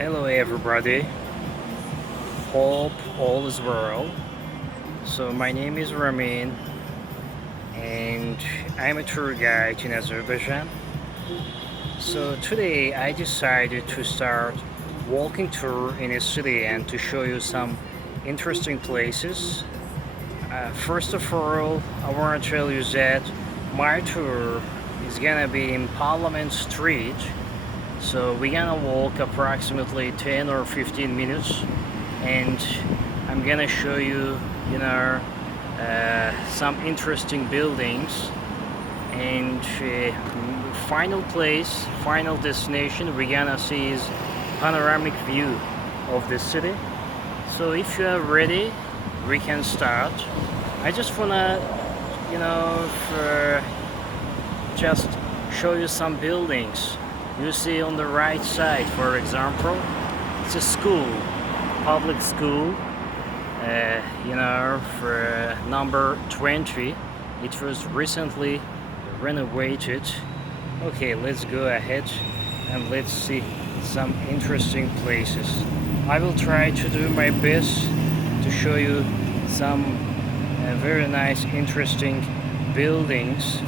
Hello everybody, hope all is well. So my name is Ramin and I'm a tour guide in Azerbaijan. So today I decided to start walking tour in a city and to show you some interesting places. First of all, I want to tell you that my tour is gonna be in Parliament Street. So we're gonna walk approximately 10 or 15 minutes and I'm gonna show you, you know, some interesting buildings and final place, final destination we're gonna see is panoramic view of the city. So if you are ready, we can start. I just wanna, for just show you some buildings. You see on the right side, for example, it's a school, public school, for number 20. It was recently renovated. Okay, let's go ahead and let's see some interesting places. I will try to do my best to show you some very nice, interesting buildings.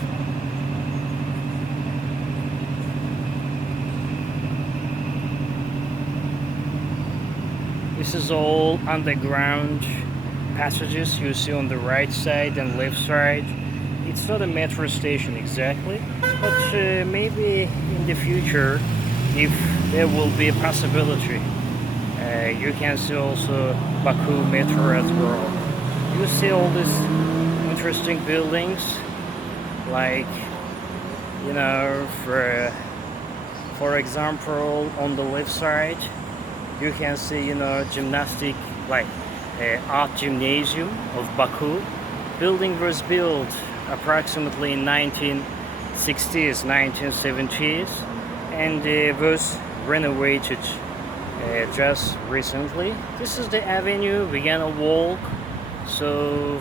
This is all underground passages you see on the right side and left side. It's not a metro station exactly, but maybe in the future, if there will be a possibility, you can see also Baku metro as well. You see all these interesting buildings, like for example, on the left side you can see gymnastic, like art gymnasium of Baku. Building was built approximately in 1960s, 1970s, and was renovated just recently. This is the avenue we're gonna walk. So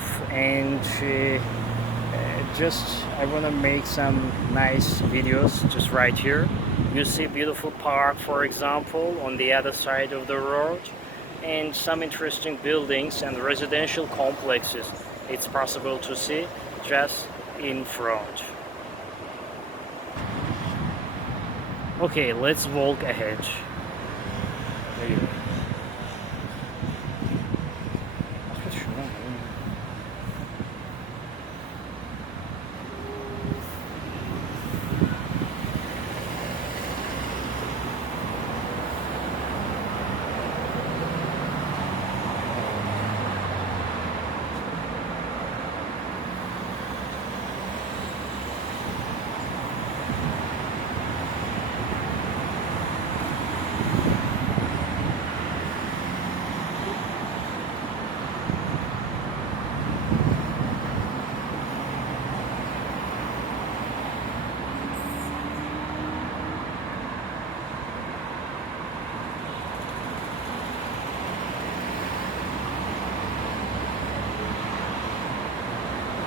just I want to make some nice videos just right here. You see beautiful park, for example, on the other side of the road, and some interesting buildings and residential complexes it's possible to see just in front. Okay, let's walk ahead. There you go.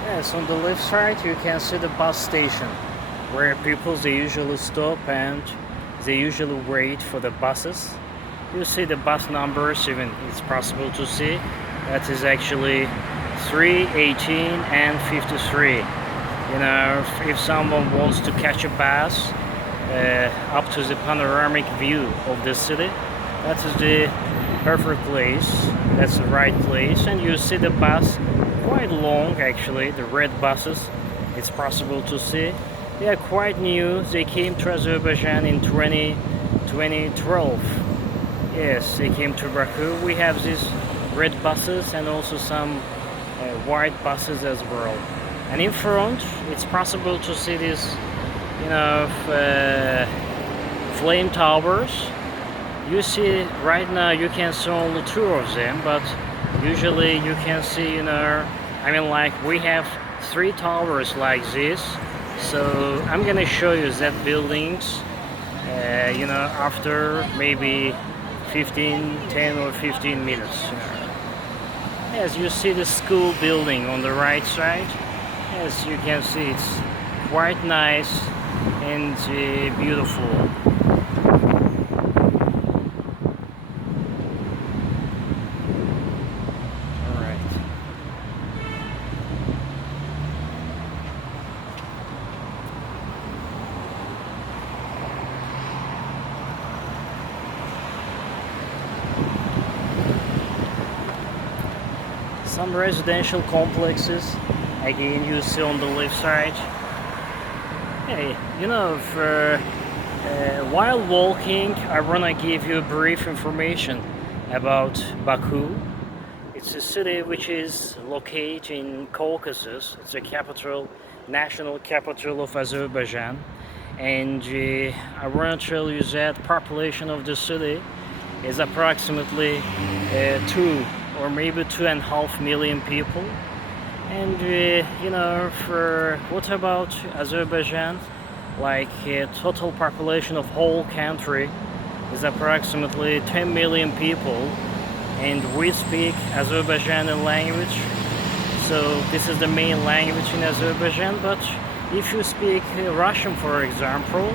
Yes, on the left side you can see the bus station where people they usually stop and they usually wait for the buses. You see the bus numbers, even it's possible to see. That is actually 3, 18 and 53. If someone wants to catch a bus up to the panoramic view of the city, that is the perfect place. That's the right place, and you see the bus quite long actually, the red buses. It's possible to see. They are quite new. They came to Azerbaijan in 2012. Yes, they came to Baku. We have these red buses and also some white buses as well. And in front, it's possible to see these, flame towers. You see right now you can see only 2 of them, but usually you can see, like we have 3 towers like this. So I'm gonna show you that buildings, after maybe 10 or 15 minutes. As you see the school building on the right side, as you can see, it's quite nice and beautiful. some residential complexes. Again, you see on the left side. Hey, while walking, I wanna give you brief information about Baku. It's a city which is located in Caucasus. It's a capital, national capital of Azerbaijan. And I want to tell you that population of the city is approximately 2 or maybe 2.5 million people. And for what about Azerbaijan? Like total population of whole country is approximately 10 million people, and we speak Azerbaijani language. So this is the main language in Azerbaijan. But if you speak Russian, for example,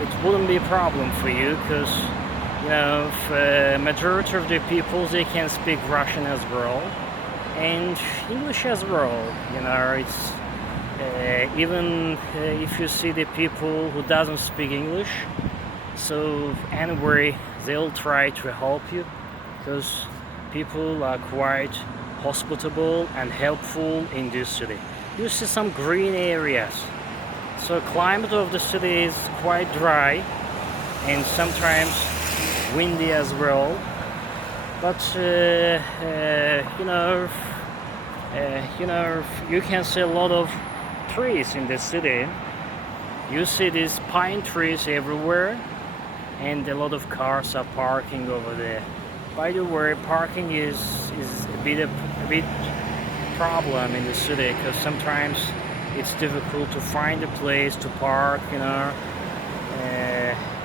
it wouldn't be a problem for you, because majority of the people, they can speak Russian as well, and English as well. It's even if you see the people who doesn't speak English, so anyway they'll try to help you, because people are quite hospitable and helpful in this city. You see some green areas. So climate of the city is quite dry and sometimes windy as well. But you can see a lot of trees in the city. You see these pine trees everywhere, and a lot of cars are parking over there. By the way, parking is a bit problem in the city, because sometimes it's difficult to find a place to park.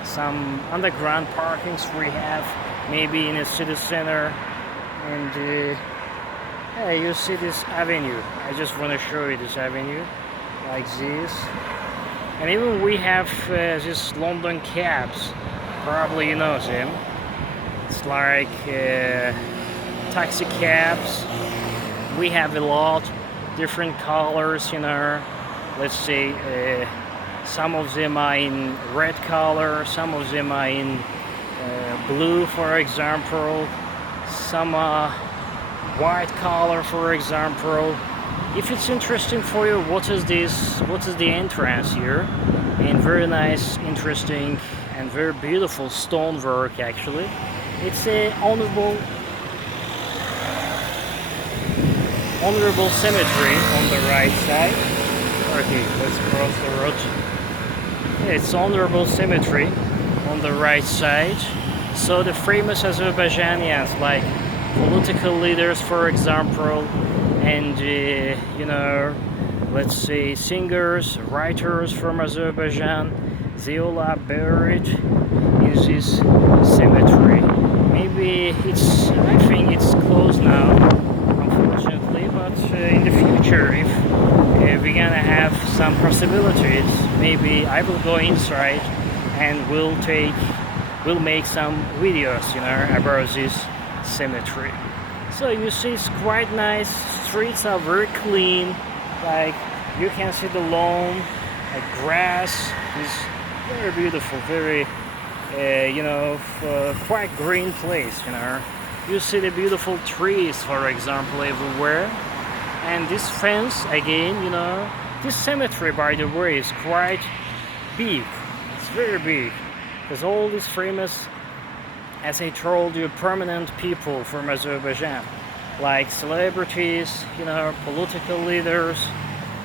Some underground parkings we have, maybe in a city center, and you see this avenue. I just want to show you this avenue, like this. And even we have these London cabs. Probably you know them. It's like taxi cabs. We have a lot different colors. Let's say some of them are in red color, some of them are in blue, for example. Some are white color, for example. If it's interesting for you, what is this? What is the entrance here? And very nice, interesting, and very beautiful stonework. Actually, it's a honorable cemetery on the right side. Okay, let's cross the road. It's honorable cemetery on the right side. So the famous Azerbaijanians, like political leaders, for example, and let's say singers, writers from Azerbaijan, they all are buried in this cemetery. Maybe I think it's closed now, unfortunately, but in the future, if we're gonna have some possibilities, maybe I will go inside and we'll make some videos, about this cemetery. So you see, it's quite nice. Streets are very clean. Like you can see the lawn, like grass is very beautiful, very quite green place. You see the beautiful trees, for example, everywhere. And this fence again, this cemetery, by the way, is quite big. It's very big, because all these famous, as I told you, prominent people from Azerbaijan, like celebrities, political leaders,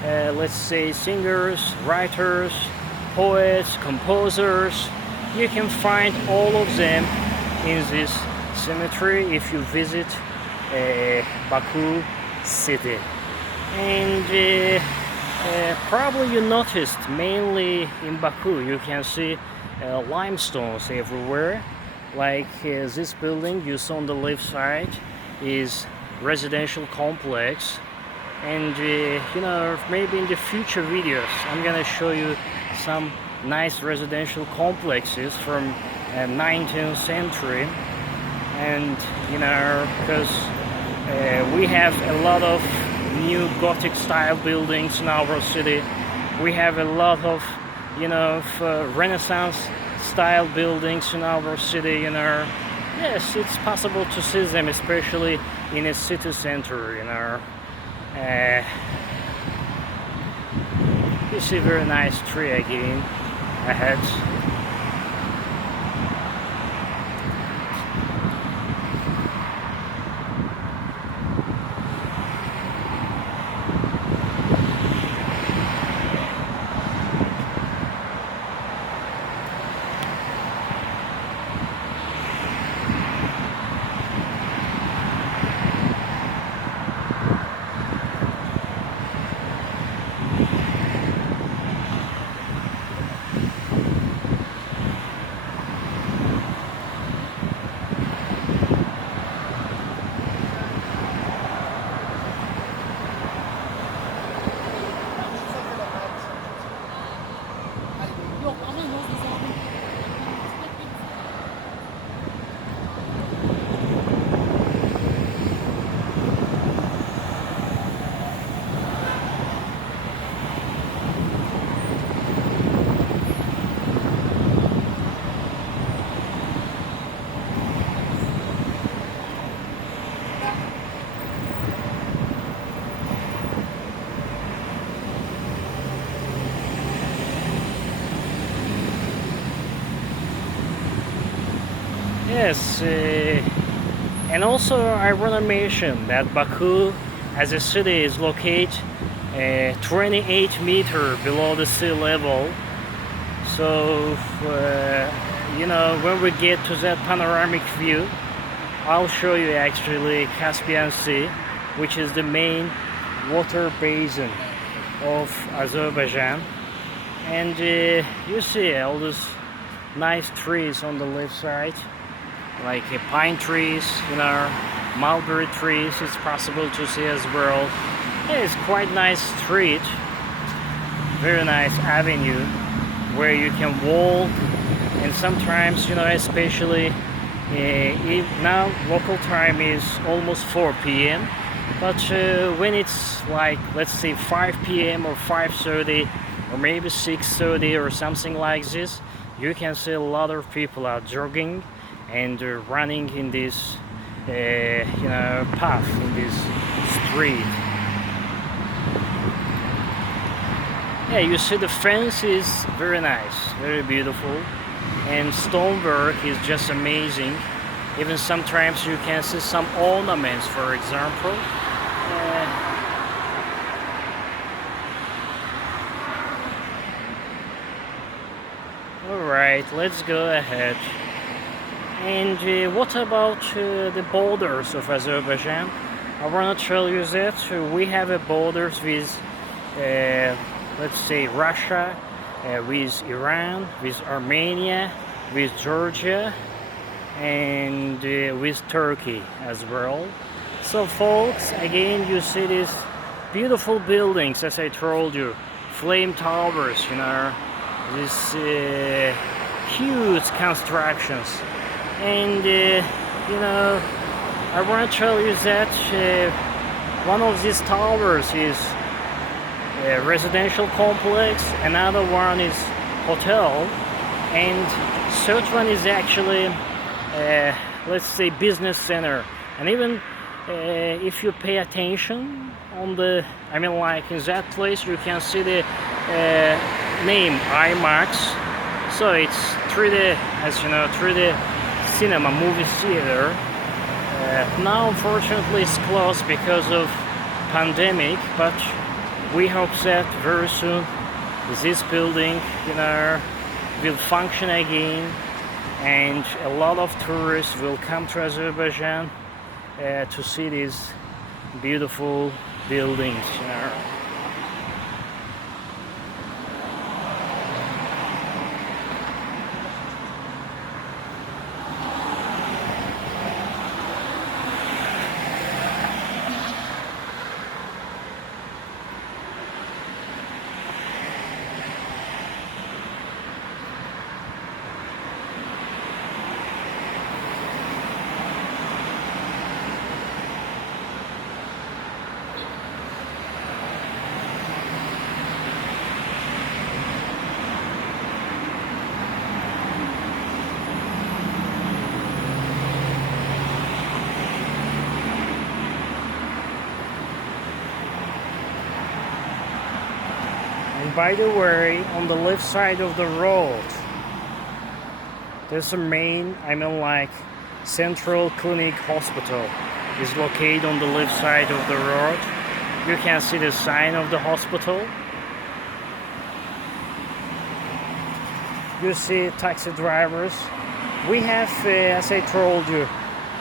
let's say singers, writers, poets, composers. You can find all of them in this cemetery if you visit Baku city. And probably you noticed, mainly in Baku, you can see limestones everywhere. Like this building you saw on the left side is residential complex, and maybe in the future videos I'm gonna show you some nice residential complexes from 19th century. And because we have a lot of new Gothic style buildings in our city. We have a lot of Renaissance style buildings in our city, Yes, it's possible to see them, especially in a city center. Uh, you see very nice tree again ahead. Yes, and also I want to mention that Baku as a city is located 28 meter below the sea level. So, when we get to that panoramic view, I'll show you actually Caspian Sea, which is the main water basin of Azerbaijan. And you see all these nice trees on the left side, like pine trees, mulberry trees. It's possible to see as well. Yeah, it's quite nice street, very nice avenue where you can walk, and sometimes, especially now local time is almost 4 p.m. But when it's like, let's say 5 p.m. or 5:30 or maybe 6:30 or something like this, you can see a lot of people out jogging and running in this path in this street. Yeah, you see the fence is very nice, very beautiful, and stonework is just amazing. Even sometimes you can see some ornaments, for example. Alright, let's go ahead. And what about the borders of Azerbaijan? I want to tell you that we have a borders with, let's say, Russia, with Iran, with Armenia, with Georgia, and with Turkey as well. So folks, again, you see these beautiful buildings, as I told you, flame towers, these huge constructions. And I want to tell you that one of these towers is a residential complex, another one is hotel, and third one is actually let's say business center. And even if you pay attention on the, like in that place, you can see the name IMAX. So it's 3D, as you know, 3D cinema movie theater. Now unfortunately it's closed because of pandemic, but we hope that very soon this building will function again, and a lot of tourists will come to Azerbaijan to see these beautiful buildings. And by the way, on the left side of the road, there's a main, like Central Clinic Hospital. Is located on the left side of the road. You can see the sign of the hospital. You see taxi drivers. We have, as I told you,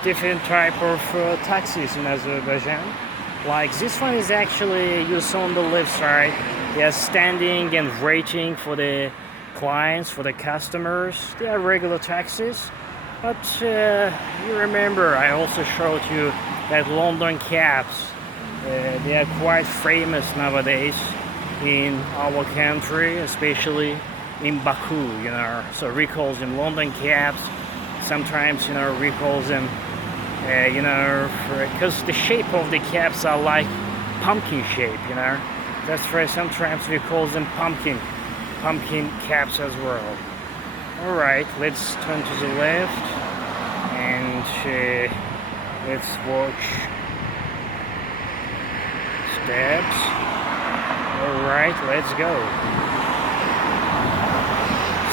different type of taxis in Azerbaijan. Like this one is actually, you saw on the left side, they are standing and waiting for the clients, for the customers. They are regular taxis. But you remember, I also showed you that London cabs, they are quite famous nowadays in our country, especially in Baku, So we call them London cabs. Sometimes, we call them, because the shape of the cabs are like pumpkin shape, That's why sometimes we call them pumpkin cabs as well. Alright, let's turn to the left and let's watch steps. Alright, let's go.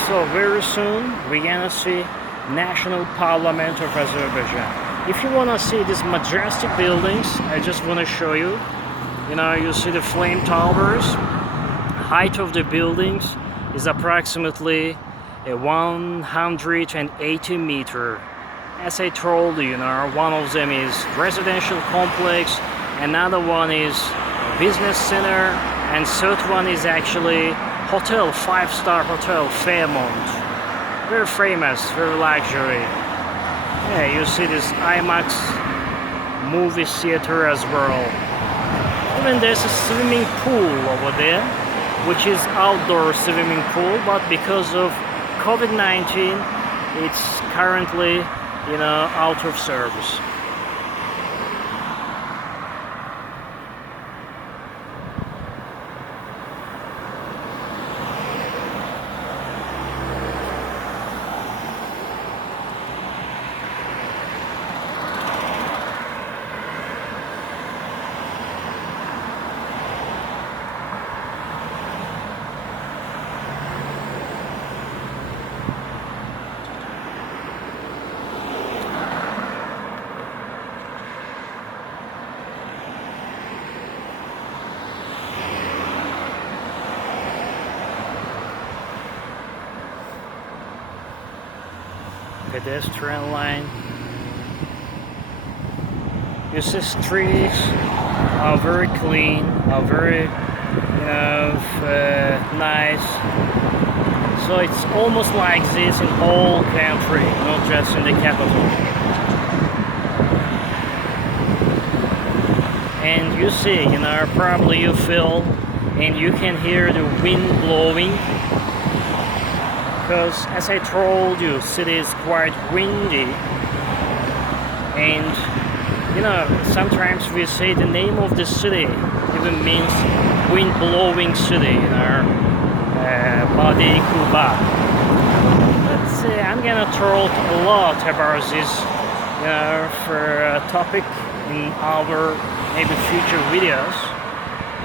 So very soon we're gonna see National Parliament of Azerbaijan. If you wanna see these majestic buildings, I just wanna show you. You see the flame towers. Height of the buildings is approximately 180 meters. As I told you, one of them is residential complex, another one is business center, and third one is actually hotel, 5-star hotel, Fairmont. Very famous, very luxury. Yeah, you see this IMAX movie theater as well. Even there's a swimming pool over there, which is outdoor swimming pool, but because of COVID-19, it's currently, out of service. Pedestrian line. You see streets are very clean, are very, nice. So it's almost like this in whole country, not just in the capital. And you see, probably you feel and you can hear the wind blowing. Because as I told you, city is quite windy, and sometimes we say the name of the city even means wind blowing city, Baku I. But I'm gonna talk a lot about this, for a topic in our maybe future videos.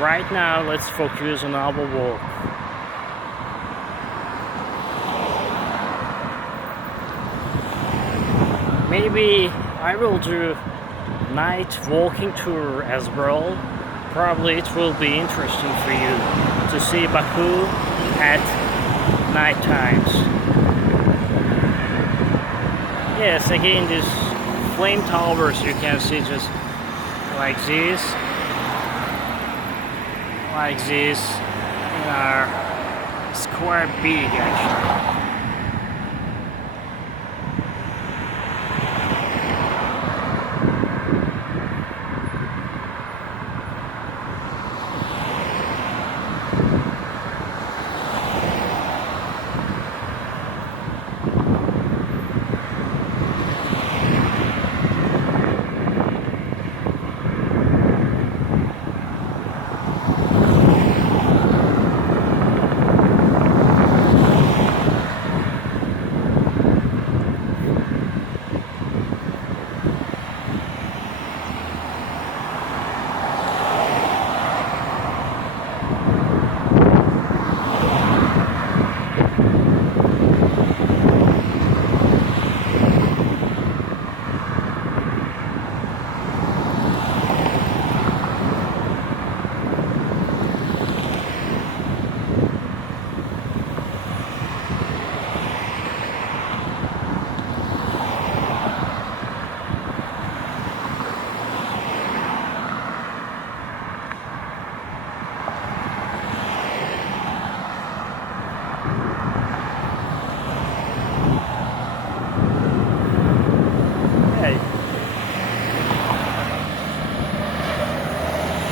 Right now, let's focus on our walk. Maybe I will do night walking tour as well. Probably it will be interesting for you to see Baku at night times. Yes, again, these flame towers you can see just like this. It's quite big actually.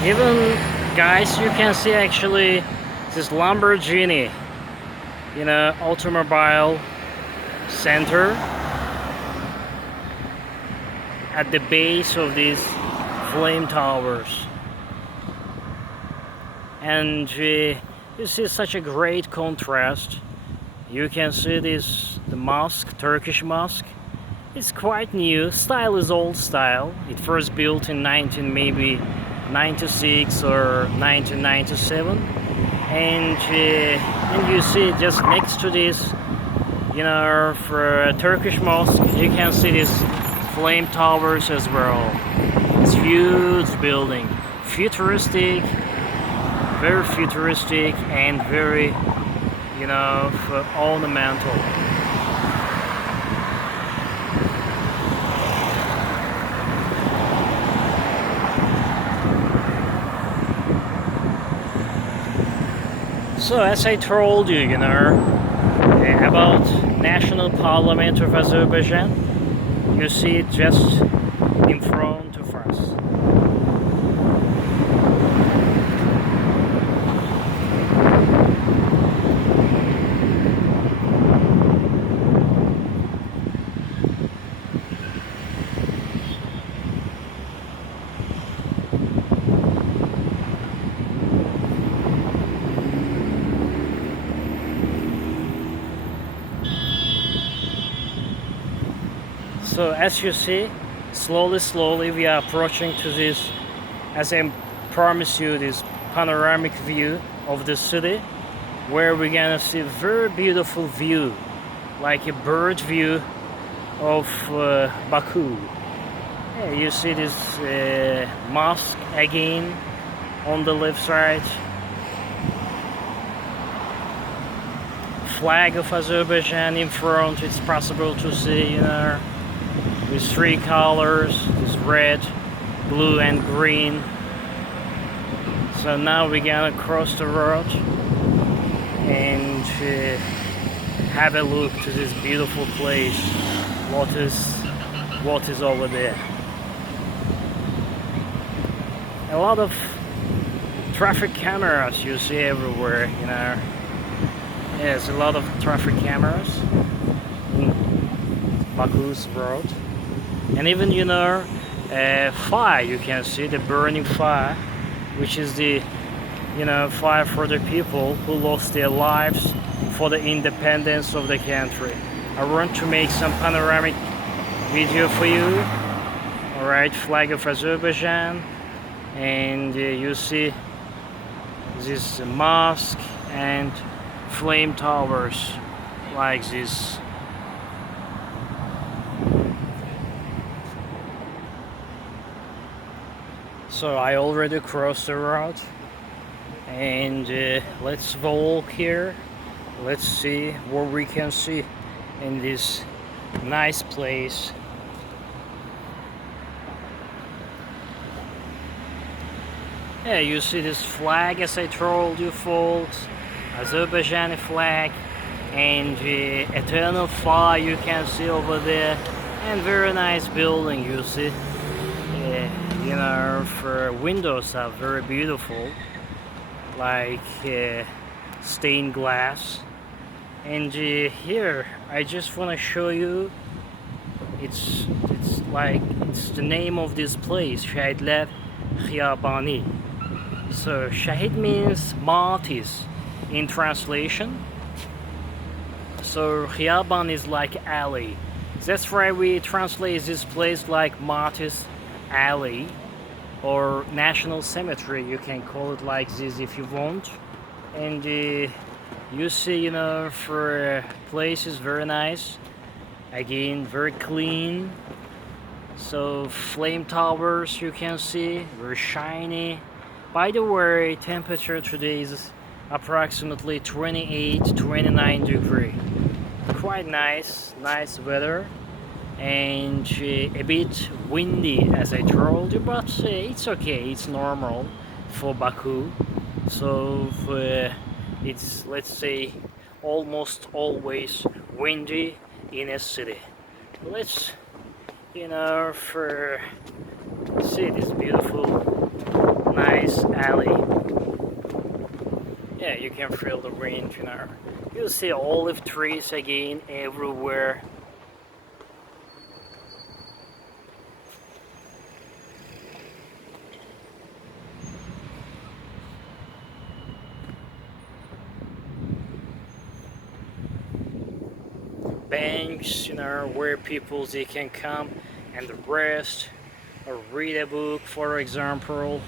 Even guys, you can see actually this Lamborghini, automobile center at the base of these flame towers. And you see such a great contrast. You can see the mosque, Turkish mosque. It's quite new. Style is old style. It first built in 1996 or 1997. And you see just next to this, for a Turkish mosque, you can see these flame towers as well. It's huge building, futuristic, very futuristic and very, ornamental. So as I told you, about National Parliament of Azerbaijan, you see it just in front of us. So as you see, slowly we are approaching to this, as I promised you, this panoramic view of the city, where we're gonna see a very beautiful view, like a bird view of Baku. Yeah, you see this mosque again on the left side. Flag of Azerbaijan in front, it's possible to see, with three colors, this red, blue and green. So now we're gonna cross the road and have a look to this beautiful place. What is over there? A lot of traffic cameras you see everywhere, Yes, a lot of traffic cameras in Baku's road. And even, fire, you can see the burning fire, which is the, fire for the people who lost their lives for the independence of the country. I want to make some panoramic video for you. Alright, flag of Azerbaijan. And you see this mosque and flame towers like this. So I already crossed the road and let's walk here. Let's see what we can see in this nice place. Yeah, you see this flag, as I told you folks, Azerbaijani flag, and eternal fire you can see over there, and very nice building you see. For windows are very beautiful, like stained glass. And here I just want to show you, it's the name of this place, Shahidler Khiyabani. So Shahid means martyrs in translation. So Khiyaban is like alley. That's why we translate this place like martyrs alley or national cemetery. You can call it like this if you want. And you see, for place is very nice. Again, very clean. So flame towers you can see, very shiny. By the way, temperature today is approximately 28-29 degrees. Quite nice weather, and a bit windy as I told you, but it's okay, it's normal for Baku. So it's, let's say, almost always windy in a city. Let's see this beautiful nice alley. Yeah, you can feel the wind, you know. You see olive trees again everywhere. Banks, you know, where people they can come and rest or read a book, for example.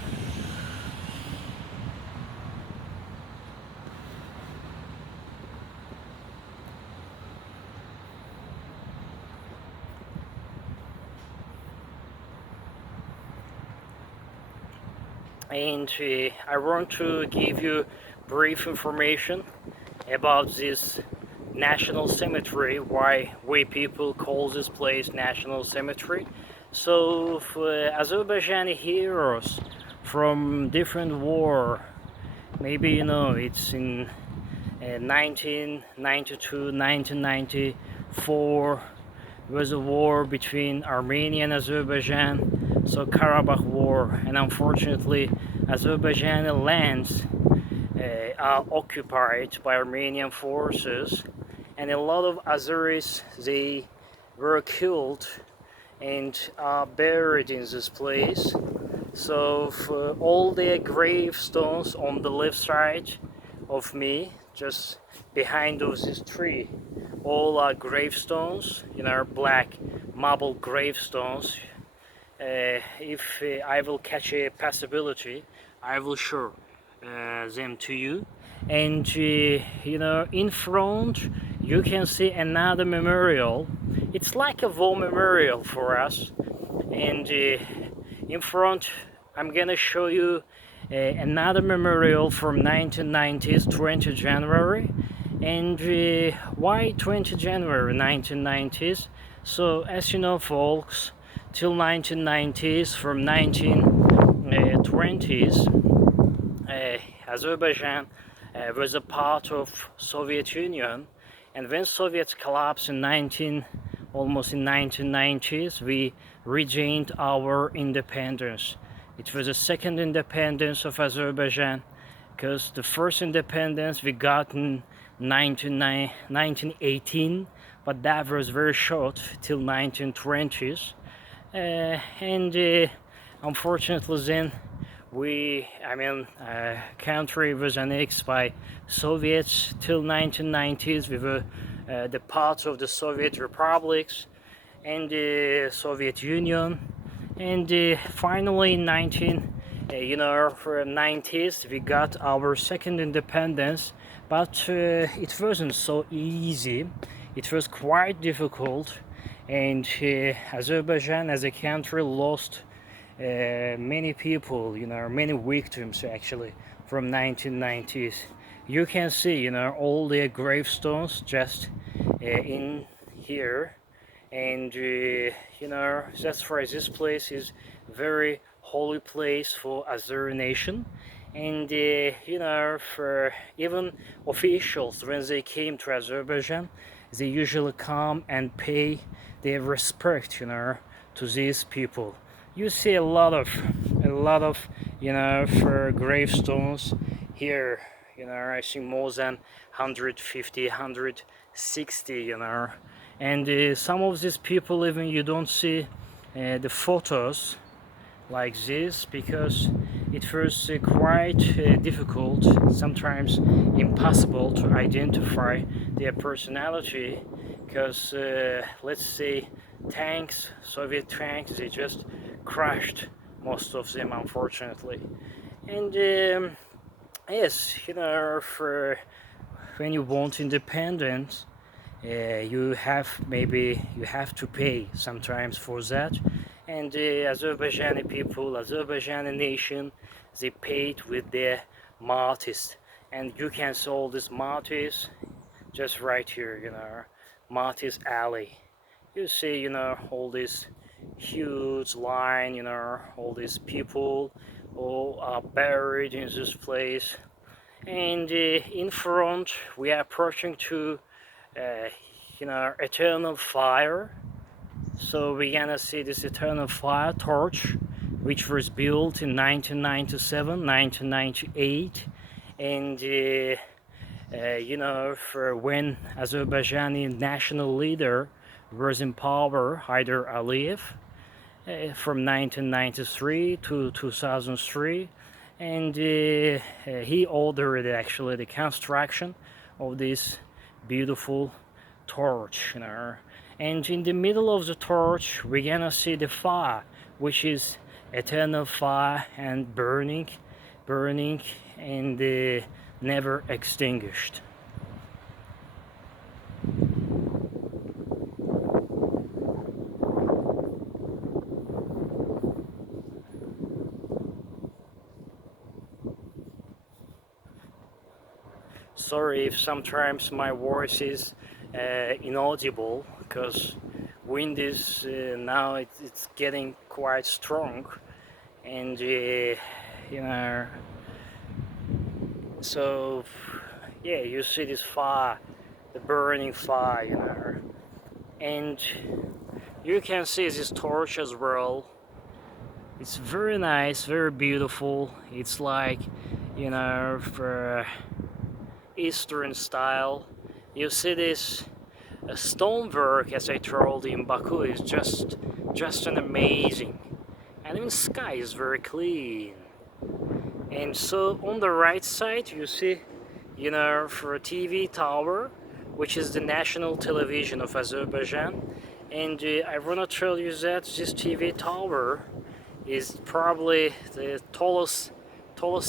And I want to give you brief information about this national cemetery, why we people call this place national cemetery. So for Azerbaijani heroes from different war, maybe you know it's in 1992, 1994 was a war between Armenia and Azerbaijan, so Karabakh War, and unfortunately Azerbaijani lands are occupied by Armenian forces, and a lot of Azeris they were killed and are buried in this place. So for all their gravestones on the left side of me, just behind of this tree, all are gravestones, you know, black marble gravestones. If I will catch a possibility, I will show them to you. And you know, in front you can see another memorial. It's like a war memorial for us. And in front, I'm gonna show you another memorial from 1990s, 20 January. And why 20 January 1990s? So as you know, folks, till 1990s, from 1920s, Azerbaijan was a part of Soviet Union, and when Soviets collapsed in almost in 1990s, we regained our independence. It was the second independence of Azerbaijan, because the first independence we got in 1918, but that was very short till 1920s. And unfortunately then country was annexed by Soviets till 1990s. We were the part of the Soviet republics and the Soviet Union, and finally in 90s we got our second independence, but it wasn't so easy. It was quite difficult, and Azerbaijan as a country lost many people, you know, many victims actually from 1990s. You can see, you know, all their gravestones just in here, and you know, that's why this place is very holy place for Azeri nation. And you know, for even officials when they came to Azerbaijan, they usually come and pay their respect, you know, to these people. You see a lot of you know, for gravestones here, you know, I see more than 150, 160, you know. And some of these people even you don't see the photos like this, because it was quite difficult, sometimes impossible to identify their personality, because let's say tanks, Soviet tanks, they just crashed most of them, unfortunately. And yes, you know, for when you want independence, you have to pay sometimes for that. And the Azerbaijani people, Azerbaijani nation, they paid with their martyrs. And you can see all these martyrs just right here, you know, martyrs alley. You see, you know, all this huge line, you know, all these people all are buried in this place. And in front we are approaching to uh, you know, eternal fire. So we're gonna see this eternal fire torch which was built in 1997, 1998, and for when Azerbaijani national leader was in power, Haydar Aliyev, from 1993 to 2003, and he ordered actually the construction of this beautiful torch, and in the middle of the torch we're gonna see the fire, which is eternal fire and burning and never extinguished. Sorry if sometimes my voice is inaudible, because wind is now it's getting quite strong, and so yeah, you see this fire, the burning fire, and you can see this torch as well. It's very nice, very beautiful. It's like, for Eastern style. You see this stonework, as I told you, in Baku is just an amazing, and even sky is very clean. And so on the right side you see, for a TV tower, which is the national television of Azerbaijan. And I want to tell you that this TV tower is probably the tallest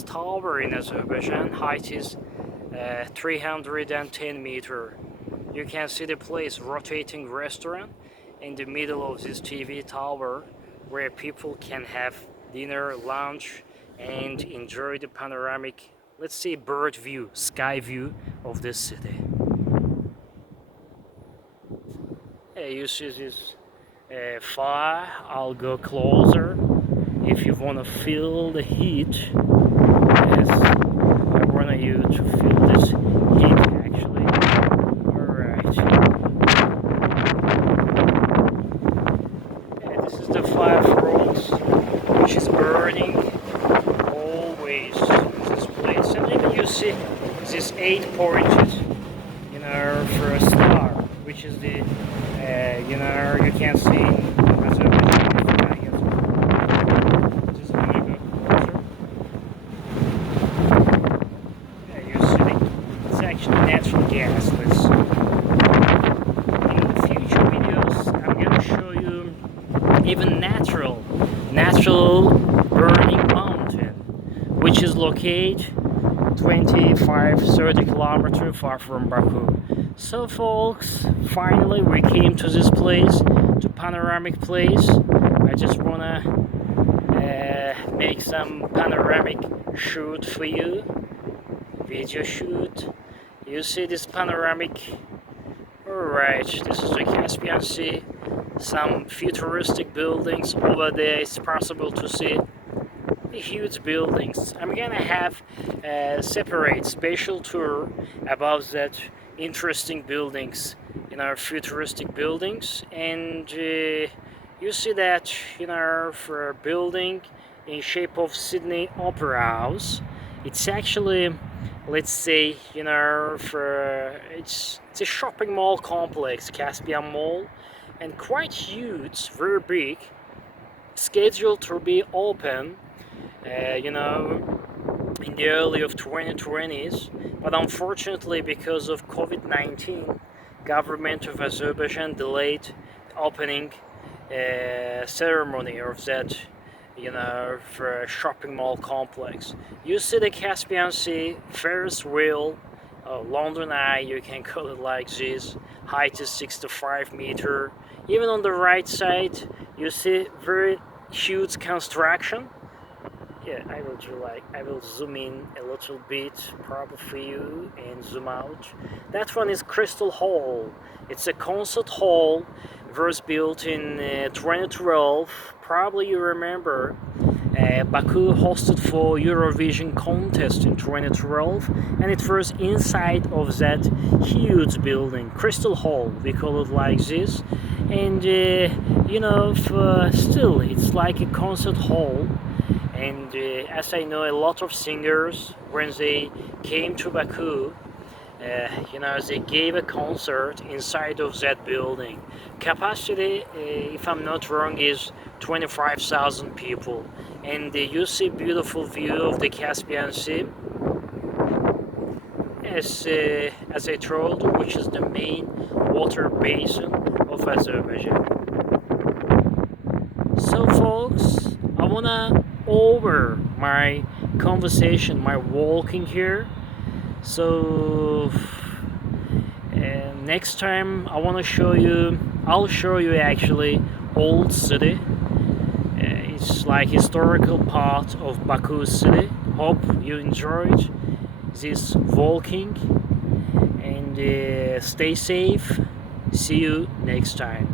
tower in Azerbaijan. Height is 310 meter. You can see the place, rotating restaurant in the middle of this TV tower, where people can have dinner, lunch, and enjoy the panoramic, let's say, bird view, sky view of this city. You see this fire. I'll go closer if you want to feel the heat. Yes, I want you to feel this heat actually. Alright. Yeah, this is the fire front, which is burning always in this place. And then you see this 8 pointed, for a star, which is the, you can see natural gas. In the future videos, I'm gonna show you even natural burning mountain, which is located 25-30 kilometers far from Baku. So folks, finally we came to this place, to panoramic place. I just wanna make some panoramic shoot for you, video shoot. You see this panoramic. Alright, this is the Caspian Sea. Some futuristic buildings over there. It's possible to see the huge buildings. I'm gonna have a separate special tour about that interesting buildings, futuristic buildings. And you see that, for a building in shape of Sydney Opera House. It's actually, let's say, it's a shopping mall complex, Caspian Mall, and quite huge, very big, scheduled to be open, in the early of 2020s, but unfortunately because of COVID-19, government of Azerbaijan delayed the opening ceremony of that, for a shopping mall complex. You see the Caspian Sea, Ferris wheel, London Eye, you can call it like this. Height is 65 meters. Even on the right side, you see very huge construction. Yeah, I will zoom in a little bit, probably for you, and zoom out. That one is Crystal Hall. It's a concert hall, was built in 2012. Probably you remember Baku hosted for Eurovision contest in 2012, and it was inside of that huge building, Crystal Hall, we call it like this. And still, it's like a concert hall. And as I know, a lot of singers, when they came to Baku, they gave a concert inside of that building. Capacity, if I'm not wrong, is 25,000 people. And you see beautiful view of the Caspian Sea, as I told, which is the main water basin of Azerbaijan. So, folks, I wanna over my conversation, my walking here. So next time I'll show you actually old city. It's like historical part of Baku city. Hope you enjoyed this walking, and stay safe. See you next time.